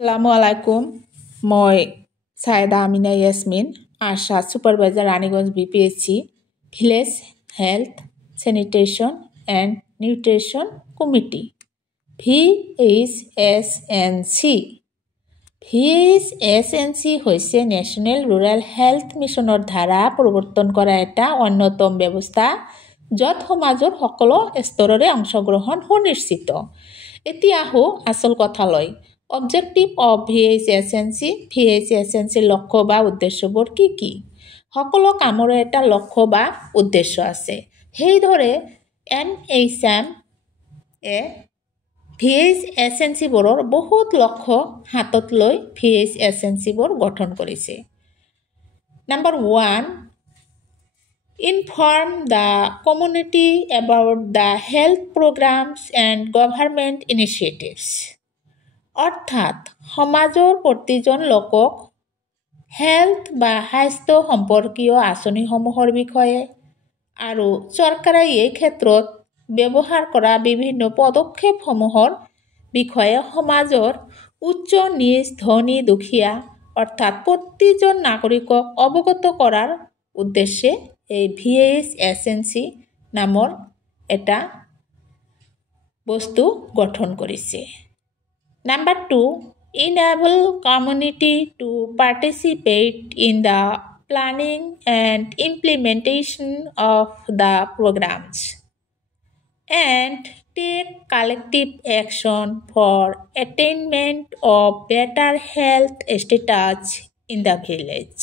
Assalamualaikum. মই Saida Amina Yasmin, ASHA supervisor Raniganj BPSC, village health sanitation and nutrition committee VHSNC। VHSNC হৈছে national rural health মিশনৰ দ্বাৰা প্ৰৱৰ্তন কৰা এটা অন্যতম ব্যৱস্থা য'ত সমাজৰ সকলো স্তৰৰে অংশগ্ৰহণ সুনিশ্চিত। এতিয়া আহো আচল কথালৈ। Objective of VHSNC। VHSNC লক্ষ্য বা উদ্দেশ্যবোৰ কি? সকলো কামৰে এটা লক্ষ্য বা উদ্দেশ্য আছে। সেইদৰে NHM VHSNCবোৰৰ বহুত লক্ষ্য হাতত লৈ VHSNCবোৰ গঠন কৰিছে। Number 1, inform the community about the health programs and government initiatives। অৰ্থাৎ সমাজৰ প্ৰতিজন লোকক হেল্থ বা স্বাস্থ্য সম্পৰ্কীয় আঁচনিসমূহৰ বিষয়ে আৰু চৰকাৰে এই ক্ষেত্ৰত ব্যৱহাৰ কৰা বিভিন্ন পদক্ষেপসমূহৰ বিষয়ে সমাজৰ উচ্চ নিচ ধনী দুখীয়া অৰ্থাৎ প্ৰতিজন নাগৰিকক অৱগত কৰাৰ উদ্দেশ্যে এই VHSNC নামৰ এটা বস্তু গঠন কৰিছে। Number 2, enable community to participate in the planning and implementation of the programs and take collective action for attainment of better health status in the village।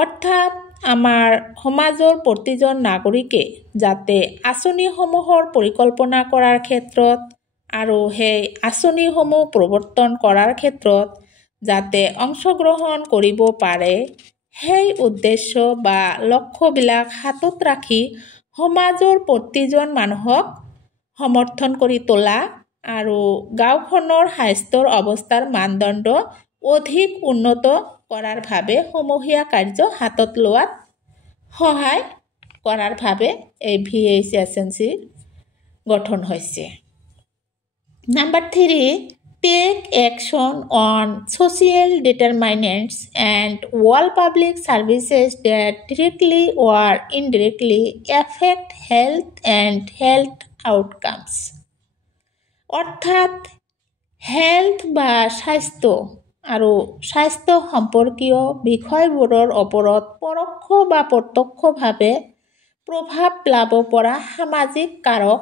অৰ্থাৎ আমাৰ সমাজৰ প্ৰতিজন নাগৰিকে যাতে আঁচনিসমূহৰ পৰিকল্পনা কৰাৰ ক্ষেত্ৰত আৰু সেই আঁচনিসমূহ প্ৰৱৰ্তন কৰাৰ ক্ষেত্ৰত যাতে অংশগ্ৰহণ কৰিব পাৰে, সেই উদ্দেশ্য বা লক্ষ্যবিলাক হাতত ৰাখি সমাজৰ প্ৰতিজন মানুহক সমৰ্থন কৰি তোলা আৰু গাঁওখনৰ স্বাস্থ্যৰ অৱস্থাৰ মানদণ্ড অধিক উন্নত কৰাৰ বাবে সমূহীয়া কাৰ্য হাতত লোৱাত সহায় কৰাৰ বাবে এই VHSNC গঠন হৈছে। Number 3, take action on social determinants and all public services that directly or indirectly affect health and health outcomes। অৰ্থাৎ হেল্থ বা স্বাস্থ্য আৰু স্বাস্থ্য সম্পৰ্কীয় বিষয়বোৰৰ ওপৰত পৰোক্ষ বা প্ৰত্যক্ষভাৱে প্ৰভাৱ পেলাব পৰা সামাজিক কাৰক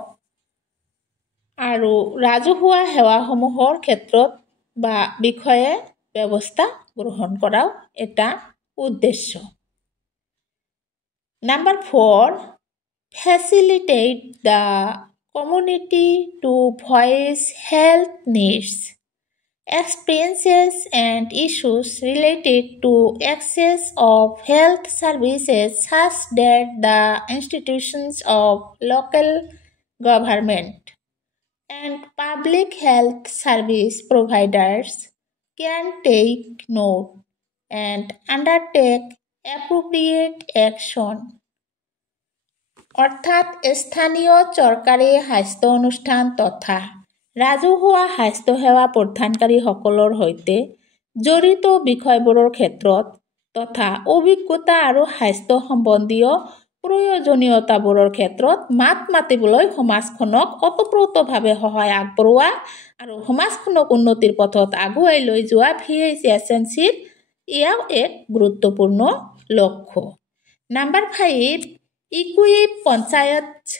আৰু ৰাজহুৱা সেৱাসমূহৰ ক্ষেত্ৰত বা বিষয়ে ব্যৱস্থা গ্ৰহণ কৰাও এটা উদ্দেশ্য। Number 4, facilitate the community to voice health needs, experiences and issues related to access of health services such that the institutions of local government and public health service providers can take note and undertake appropriate action। অৰ্থাৎ স্থানীয় চৰকাৰী স্বাস্থ্য অনুষ্ঠান তথা ৰাজহুৱা স্বাস্থ্য সেৱা প্ৰদানকাৰীসকলৰ সৈতে জড়িত বিষয়বোৰৰ ক্ষেত্ৰত তথা অভিজ্ঞতা আৰু স্বাস্থ্য সম্বন্ধীয় প্ৰয়োজনীয়তাবোৰৰ ক্ষেত্ৰত মাত মাতিবলৈ সমাজখনক ওতঃপ্ৰোতভাৱে সহায় আগবঢ়োৱা আৰু সমাজখনক উন্নতিৰ পথত আগুৱাই লৈ যোৱা VHSNCৰ এয়াও এক গুৰুত্বপূৰ্ণ লক্ষ্য। Number 5, equip panchayats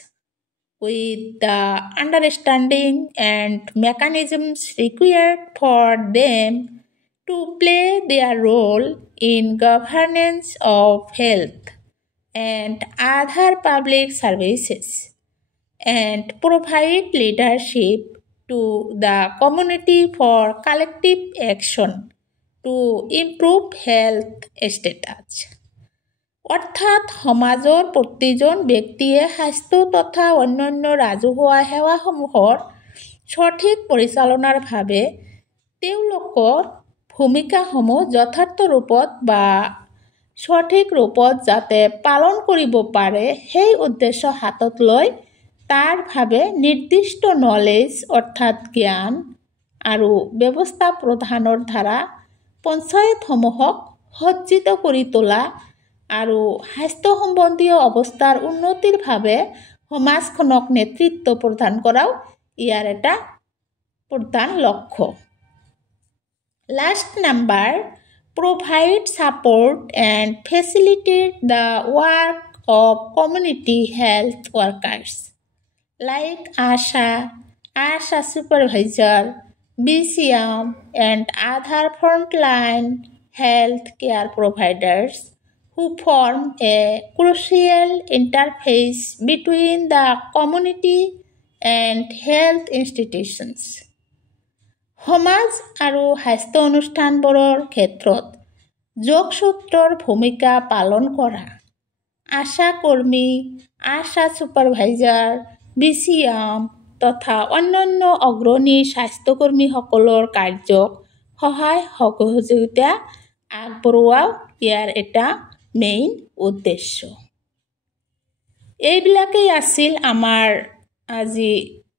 with the understanding and mechanisms required for them to play their role in governance of health and other public services and provide leadership to the community for collective action to improve health status। অৰ্থাৎ সমাজৰ প্ৰতিজন ব্যক্তিয়ে স্বাস্থ্য তথা অন্যান্য ৰাজহুৱা সেৱাসমূহৰ সঠিক পৰিচালনাৰ বাবে তেওঁলোকৰ ভূমিকাসমূহ যথাৰ্থ ৰূপত বা সঠিক ৰূপত যাতে পালন কৰিব পাৰে, সেই উদ্দেশ্য হাতত লৈ তাৰ বাবে নিৰ্দিষ্ট নলেজ অৰ্থাৎ জ্ঞান আৰু ব্যৱস্থা প্ৰদানৰ দ্বাৰা পঞ্চায়তসমূহক সজ্জিত কৰি তোলা আৰু স্বাস্থ্য সম্বন্ধীয় অৱস্থাৰ উন্নতিৰ বাবে সমাজখনক নেতৃত্ব প্ৰদান কৰাও ইয়াৰ এটা প্ৰধান লক্ষ্য। Last number, provide support and facilitate the work of community health workers like ASHA supervisor, BCM, and other frontline health care providers who form a crucial interface between the community and health institutions. সমাজ আৰু স্বাস্থ্য অনুষ্ঠানবোৰৰ ক্ষেত্ৰত যোগসূত্ৰৰ ভূমিকা পালন কৰা আশা কৰ্মী, আশা supervisor, BCM তথা অন্যান্য অগ্ৰণী স্বাস্থ্যকৰ্মীসকলৰ কাৰ্যক সহায় সহযোগিতা আগবঢ়োৱাও ইয়াৰ এটা মেইন উদ্দেশ্য। এইবিলাকেই আছিল আমাৰ আজি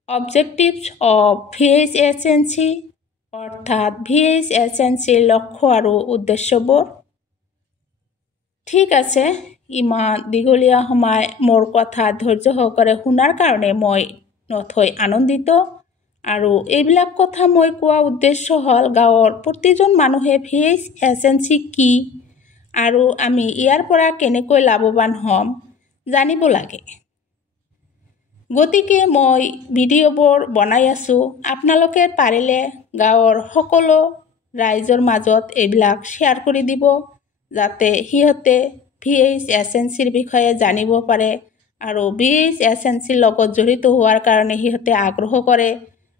অবজেক্টিভছ অফ VHSNC, অৰ্থাৎ VHSNCৰ লক্ষ্য আৰু উদ্দেশ্যবোৰ। ঠিক আছে, ইমান দীঘলীয়া সময় মোৰ কথা ধৈৰ্য সহকাৰে শুনাৰ কাৰণে মই নথৈ আনন্দিত। আৰু এইবিলাক কথা মই কোৱা উদ্দেশ্য হ'ল গাঁৱৰ প্ৰতিজন মানুহে VHSNC কি আৰু আমি ইয়াৰ পৰা কেনেকৈ লাভৱান হ'ম জানিব লাগে। গতিকে মই ভিডিঅ'বোৰ বনাই আছোঁ। আপোনালোকে পাৰিলে গাঁৱৰ সকলো ৰাইজৰ মাজত এইবিলাক শ্বেয়াৰ কৰি দিব, যাতে সিহঁতে VHSNCৰ বিষয়ে জানিব পাৰে আৰু VHSNCৰ লগত জড়িত হোৱাৰ কাৰণে সিহঁতে আগ্ৰহ কৰে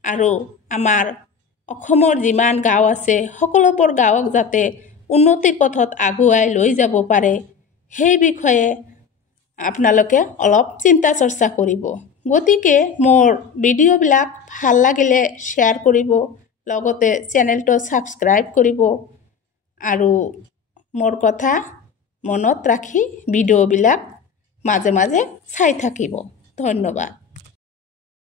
আৰু আমাৰ অসমৰ যিমান গাঁও আছে সকলোবোৰ গাঁৱক যাতে উন্নতিৰ পথত আগুৱাই লৈ যাব পাৰে সেই বিষয়ে আপোনালোকে অলপ চিন্তা চৰ্চা কৰিব। গতিকে মোৰ ভিডিঅ'বিলাক ভাল লাগিলে শ্বেয়াৰ কৰিব, লগতে চেনেলটো ছাবস্ক্ৰাইব কৰিব আৰু মোৰ কথা মনত ৰাখি ভিডিঅ'বিলাক মাজে মাজে চাই থাকিব। ধন্যবাদ।